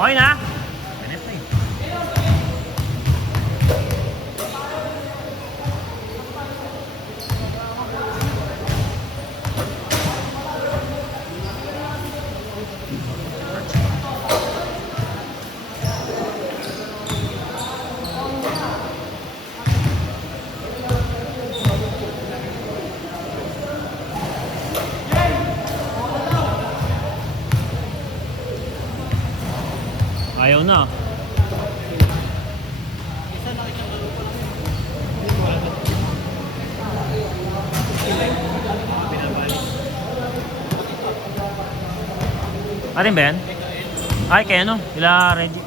Okay na? Ganit na eh. Ayaw na. Arin ba yan? Ay, kaya ano? Ila ready.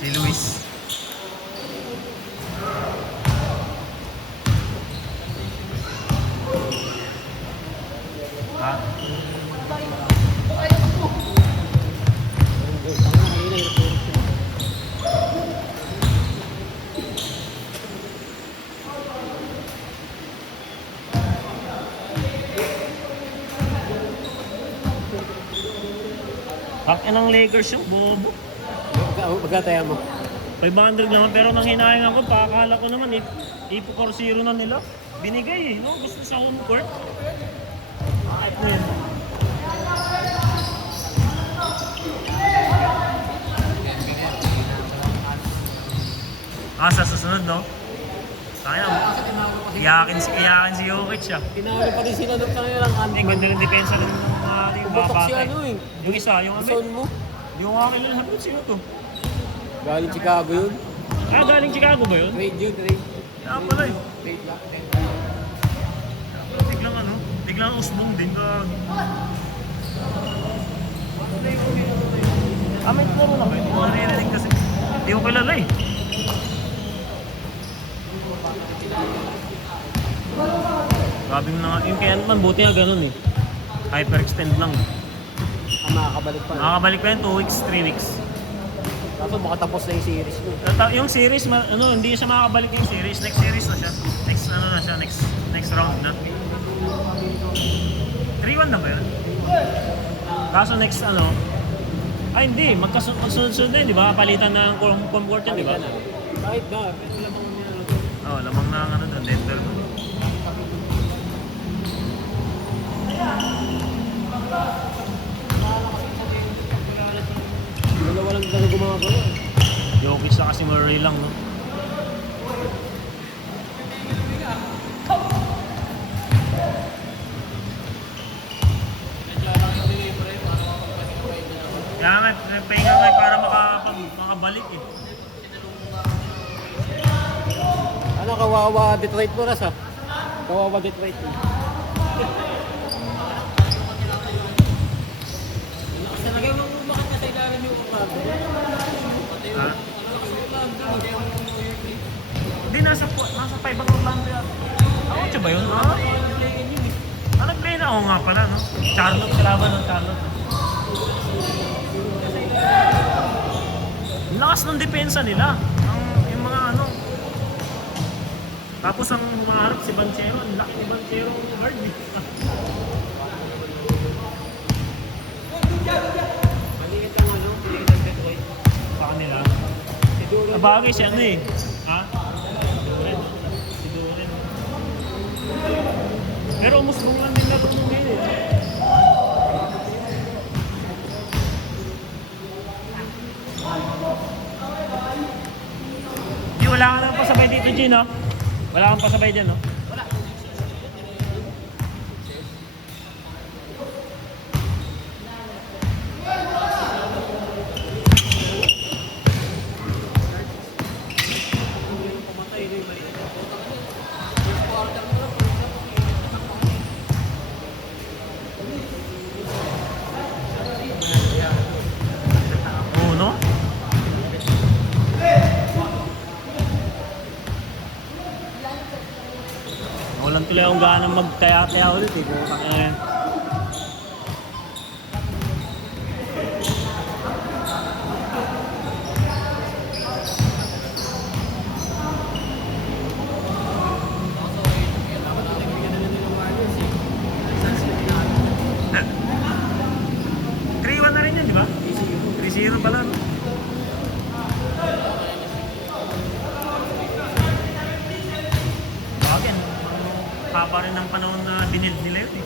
Si Luis. Ha? Pakin ng Lakers yung bobo. Magkataya mo. 500 naman pero nang hinayang ako, pakakala ko naman ipo 4-0 na nila. Binigay no? Gusto sa home court. Bakit na yun? Sa susunod, no? Kaya iyakin si Jokic siya. Tinawag pa rin sila doon sa kanilang Hindi, ganda ng depensa ng mga ating mga Butok si patay. ano eh. Yung isa, yung amin. Son mo. Yung akin lang hapon, sino to? Galing Chicago yun. Galing Chicago ba yun? Trade yun, trade. Kaya pala eh. Trade lang. Biglang usbong din ka. May klaro na ba? Hindi ko naririnig kasi. Hindi ko kilala eh. Grabe mo na nga. Yung kaya naman, buti nga ganun eh. Hyperextend lang. Makakabalik pa. Makakabalik pa yun 2 weeks, 3 weeks. Kaso makatapos na yung series mo. Yung series, hindi siya makakabalik yung series. Next series na siya. Next round na. 3-1 na ba yun? Kaso next hindi. Magsunod-sunod na yun, di ba? Palitan ng home court yun, di ba? Kahit na, lamang niya. Lamang na doon, Denver. Dalawa lang talaga gumagawa. Jokic na kasi Murray lang, no? Kaya may pahinga nga para makabalik eh. Ano, kawawa Detroit mo, Ras, ha? Kawawa Detroit mo. Talagang bakit na sa ilalim yung umago? Ha? Hindi, nasa 5 ang Orlando yan. Ako ba yun? Nag-play na ako nga pala, no? Charlotte, kalaban ng Charlotte. Lakas ng depensa nila. Yung mga Tapos ang humaharap si Banchero. Ang laki ni Banchero guard eh. Maliit ang maliit ang Detroit. Sa kanila. Nabagay siya eh. Ha? Si Duren. Pero umusbong lang din laro nung ngayon eh. Wala ka nang pasabay dito, Gino. Wala kang pasabay dyan, no? Wala. tuloy akong ganang magtaya-taya ulit eh. Eh, Three 1 na rin yun, di ba? 3-0 pala, no? Bagay, haba rin ng panahon na binild nila yun eh.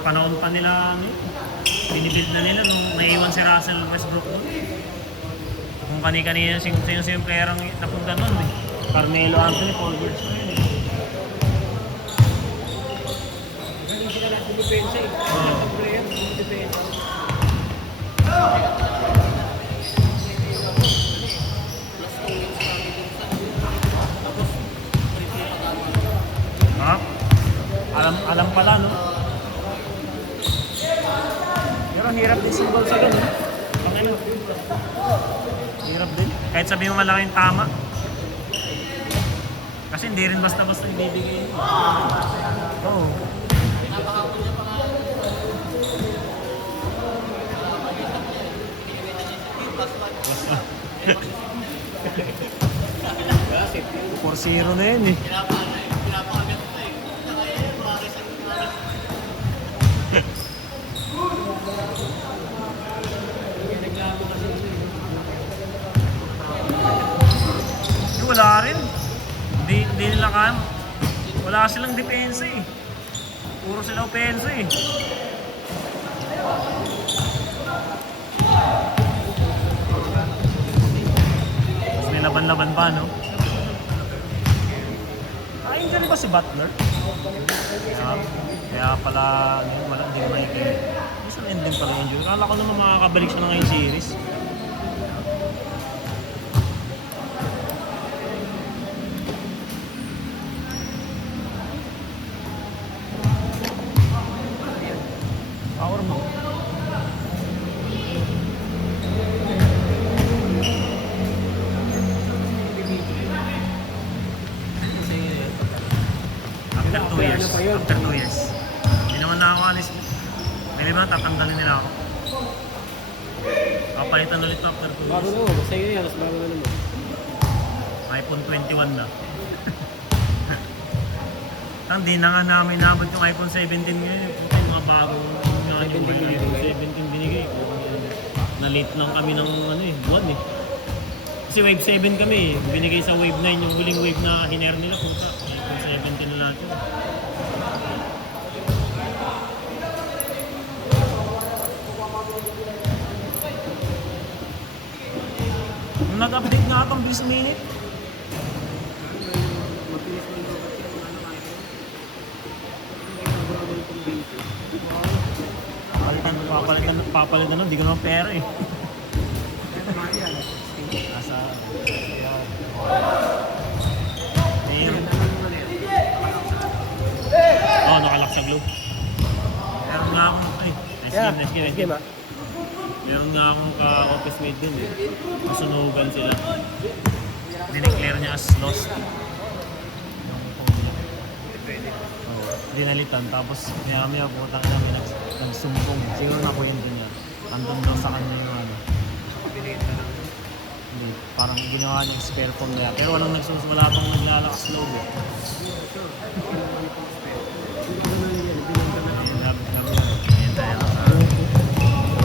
Panahon pa nila, ano, binibuild na nila nung naiwan si Russell Westbrook doon. Kung kani-kanina sino yung player ang napunta doon eh. Carmelo Anthony, Paul George na yun eh. Galing sila lahat ng depensa eh. Oo. Ang player, yung depensa. Ha? Alam pala, no? Pero hirap din simbol sa ganun. Pangino. Hirap din. Kahit sabihin mo malaki yung tama. Kasi hindi rin basta-basta ibibigay. Oo. Kasi, 4-0 na yun eh. Wala rin. Hindi nila kaya. Wala silang depensa eh. Puro sila opensa eh. Tapos may laban-laban pa, no? Injury ba si Butler? Kaya pala, wala, hindi ko makikita. Gusto na din pala yung injury. Akala ko naman makakabalik siya na ngayong series. Power mo. After 2 years. After 2 years. Hindi naman nakakalis. May naman tatanggalin nila ako. Kapalitan ulit to after 2 bago years. naman, basta yun yan, mas bago na naman. iPhone 21 na. Hindi na nga namin nabot yung iPhone 17 ngayon. Yung mga bago nga yung 17 binigay. iPhone 17 binigay. Na-late lang kami ng ano eh, buwan eh. Kasi Wave 7 kami eh. Binigay sa Wave 9 yung huling Wave na hiner nila. Puta, iPhone 17 na lahat yun. Nung nag-update nga itong Bliss Minute, Mabilis mo yung robot yung ano, iPhone. Hindi ko nagbago itong video. papalitan nun, di ko naman pera eh. Marian, Nasa... Mayroon. Oo, nakalak sa glove. Meron nga akong... Ay, nice game. ah. Meron nga akong ka-office mate din eh. Masunugan sila. Dineclare niya as lost. Yung phone niya. Oo, dinalitan. Tapos maya-maya putang namin nagsumbong. Siguro nakuwento niya. Andun daw sa kanya yung ano. Hindi, parang ginawa niya spare phone niya. Pero walang wala pang naglalakas loob eh.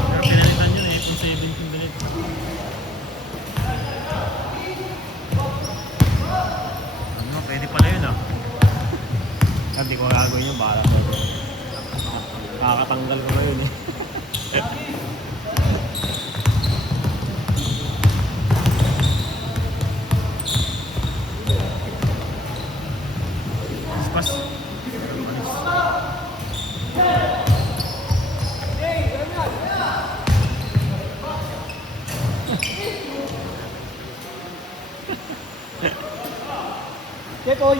Pero pinalitan yun eh, kung 17 bilit. Ano, pwede pala yun ah. Hindi ko gagawin yun, bahala ko. Nakakatanggal ko na yun eh. Pas. Kekoy!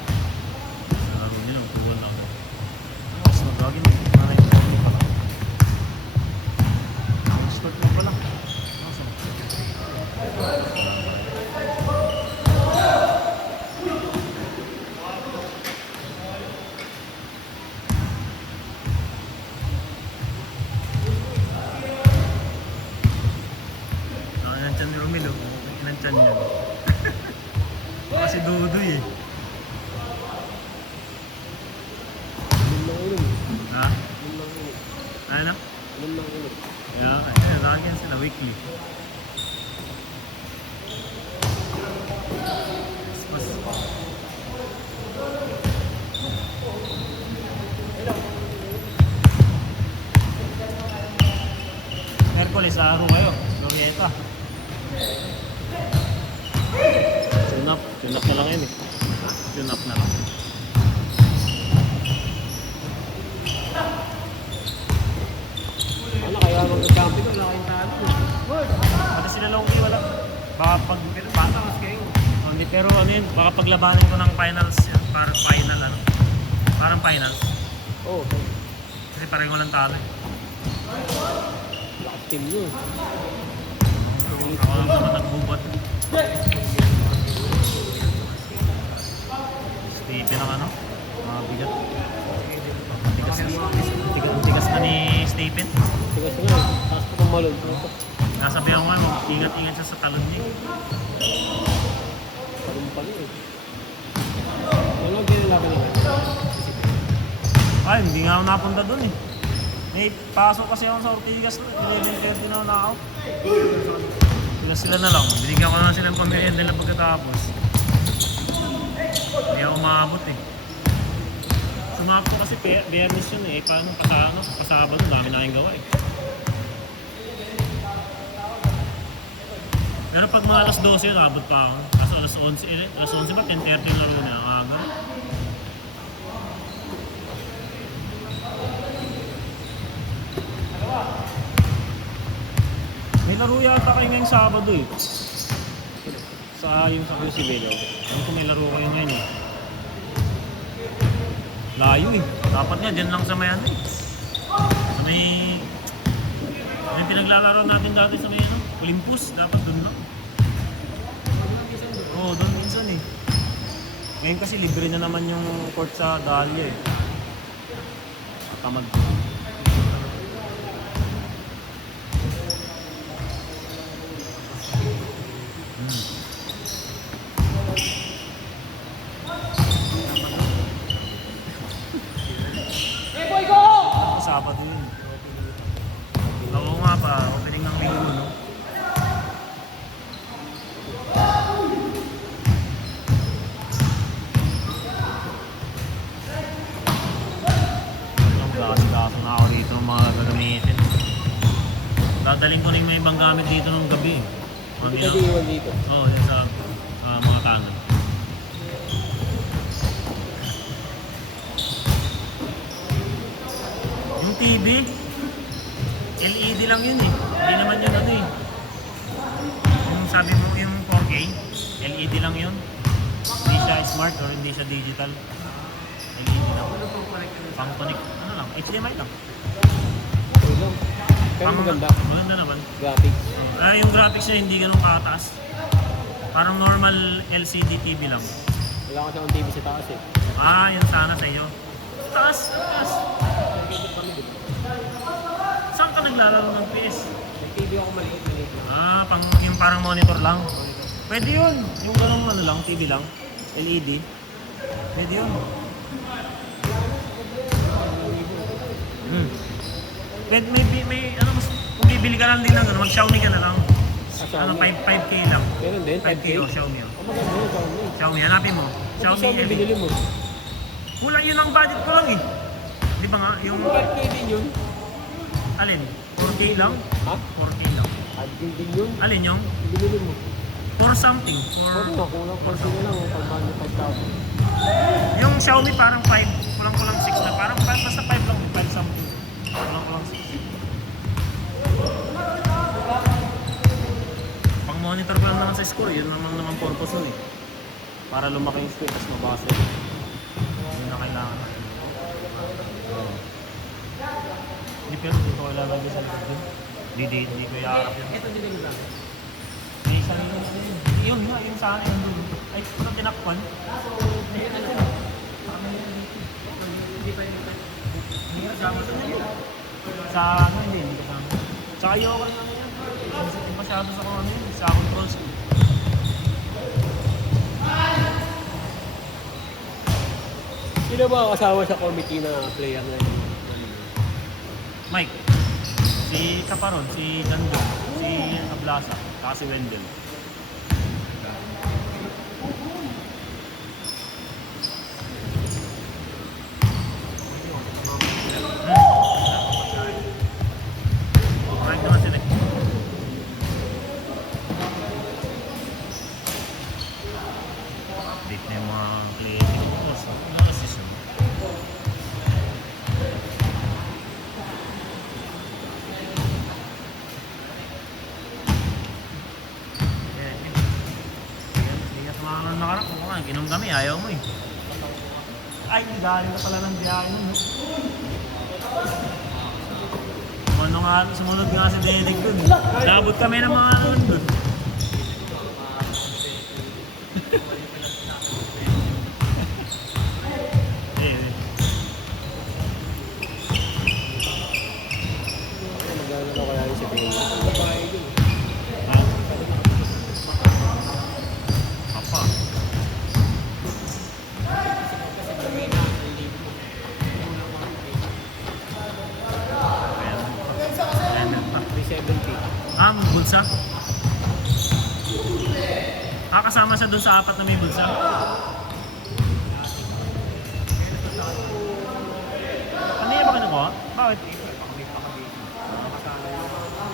Sabi niya, nagpuwan lang. Mas magagin. Nanay ko pala. Expert mo pala. Awesome. si Dudoy eh. Inom lang inom. Ha? Inom lang inom. Ano? Inom lang inom. Kaya, ayun, lagi yan sila weekly. Mas. Merkulis, araw kayo. Glorieta. Tune up na lang yun eh. Tune up na lang. Ano kaya mag-camping ko? Wala kayong talo. Pati sila Longy wala. Baka pag... Patakas kayo. Oh, hindi, pero ano yun, baka paglabanin ko ng finals yan. Parang final ano. Parang finals. Oo, okay. Kasi parang walang talo eh. Lakas team nyo. Ako lang naman nagbubot. Stephen ang ano. Bigat. Tigas na ni Stephen. Tigas nga eh. Taas ko pang malod. Nasabihan ko nga, ingat-ingat siya sa talon niya. Palumpal eh. Ano ang ginalaban nila? Ay, hindi nga ako napunta dun eh. May pasok kasi ako sa Ortigas, 11:30 na ako na-out. Sila na lang. Binigyan ko na silang pamilya nila pagkatapos. Hindi ako maabot eh. Sumap ko kasi Biyernes yun eh. Paano pasabado, dami na kayong gawa eh. Pero pag mga alas 12 yun, abot pa ako. Kaso alas 11 ba? 10:30 na rin na ang aga. May laro yata kayo ngayong Sabado eh. Yung sa Crucibelo. Ano kung may laro kayo ngayon eh. Layo eh. Dapat nga dyan lang sa may ano eh. Sa may... May pinaglalaro natin dati sa may ano. Olympus. Dapat dun lang. Oo, doon minsan eh. Ngayon kasi libre na naman yung court sa Dahlia eh. Tamad ko. Sabado yun. Oo nga pa, opening ng linggo, no? Ang gas-gas na ako dito ng mga gagamitin. Dadaling ko rin may ibang gamit dito ng gabi. Hindi pwede iwan dito. Oo, yan sa mga tangan. Yung TV, LED lang yun eh. Hindi naman yun ano eh. Yung sabi mo yung 4K, LED lang yun. Hindi siya smart or hindi siya digital. LED lang. Pang connect, ano lang, HDMI lang. Okay lang. Pero maganda. Maganda naman. Graphics. Yung graphics niya hindi ganun kataas. Parang normal LCD TV lang. Wala kasi akong TV sa taas eh. Yan sana sa iyo. Taas, taas. Saan ka naglalaro ng PS? May TV ako maliit-maliit lang. Yung parang monitor lang. Pwede yun. Yung ganun ano lang, TV lang. LED. Pwede yun. Pwede, may ano, kung bibili ka lang din ng ano, mag-Xiaomi ka na lang. Ano, 5K lang. Meron din, 5K 5K? o Xiaomi. Oh. Maganda yun, Xiaomi. Xiaomi, hanapin mo. Xiaomi Xiaomi LED. binili mo. Kulang yun ang budget ko lang eh. Di ba nga, yung 5K din yun. alin? 4K lang? Ha? 4K lang. Advil din yun. Alin yung? Binili mo. 4 something. Oo nga, kulang 4K na lang. Pagmano 5,000. Yung Xiaomi parang 5, kulang-kulang 6 na. Parang basta 5 lang, 5 something. Kulang-kulang 6. Pang monitor ko lang naman sa school, yun naman purpose nun eh. Para lumaki yung screen, tapos mabasa. Yun na kailangan. Hindi pero dito ko ilalagay sa likod dun. Hindi ko iarap yun. Ito din lang. May isang yun nga, yung sa akin yun. Ay, ito tinakpan. Hindi pa yun. Hindi kasama sa nila. Sa ano, hindi kasama. Tsaka ayoko rin naman yan. Sensitive masyado sa kung ano yun, sa controls ko. Sino ba kasama sa committee na player na yun? Mike. Si Caparon, si Dando, si Ablasa, saka si Wendell. Alright naman sila. Update na yung mga kliyente ko. Ano season? Hindi ka sumakan nakarap. Ginom kami, ayaw mo eh. Ay, galing na pala ng biyahe nun. No? Ano nga, sumunod nga si Dedek dun. Nabot kami ng mga ano dun. Magkano kaya yung sabihin? Apa? Ayan. 370. Ah, may bulsa? Ah, kasama siya dun sa apat na may bulsa. Kanina ba kinukuha? Bakit?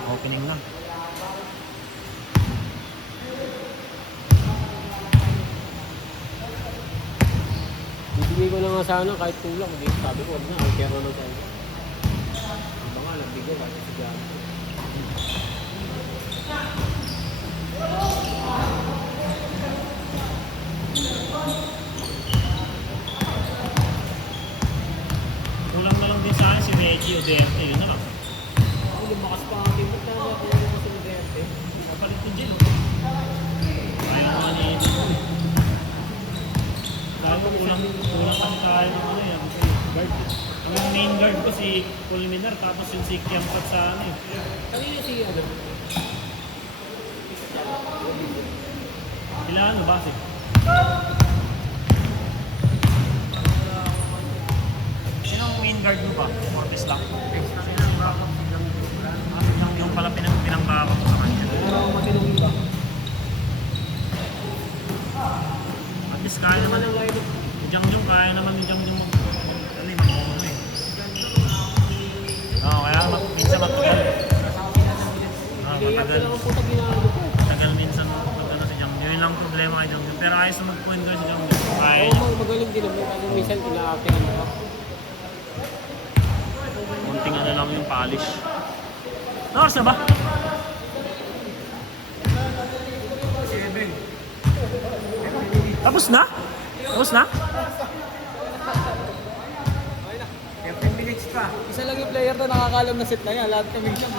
Opening lang. Bibigay ko na nga sana kahit kulang. Hindi, sabi ko, wag na. Altero na tayo. Iba nga, nagbigay kahit si Jan. Kulang na lang din sa akin si Reggie o DMT. Yun na lang. Ako, lumakas pa ang team. Ba't naman ako yung gusto ng DMT? Kapalit ko Jill. Kaya naman ni Lalo kulang kasi kaya ng ano yan. Guard. Ang main guard ko si Pulminar tapos yung si Kiampat sa ano eh. Kanina si ano? Sila ano base? Sino ang main guard mo ba? Mortis lang. Yung pala pinangbaka ko sa kanya. Parang matinong iba. At least kaya naman Ang line up. ni Jangjong, kaya naman ni Jangjong ano eh, mag-mono eh. Oo, kaya minsan matagal. Kaya Matagal. lang ang puta ginagawa ko. Matagal minsan pag ano si Jangjong. Yun lang ang problema kay Jangjong. Pero ayos na mag-point guard si Jangjong. Kaya niya. Oo, magaling din naman. Kasi minsan kina-acting mo. Munting ano lang yung polish. Nors na ba? Tapos na? Tapos na? 15 minutes pa. Isa lang yung player na nakakalam na set na yan. Lahat kami lang.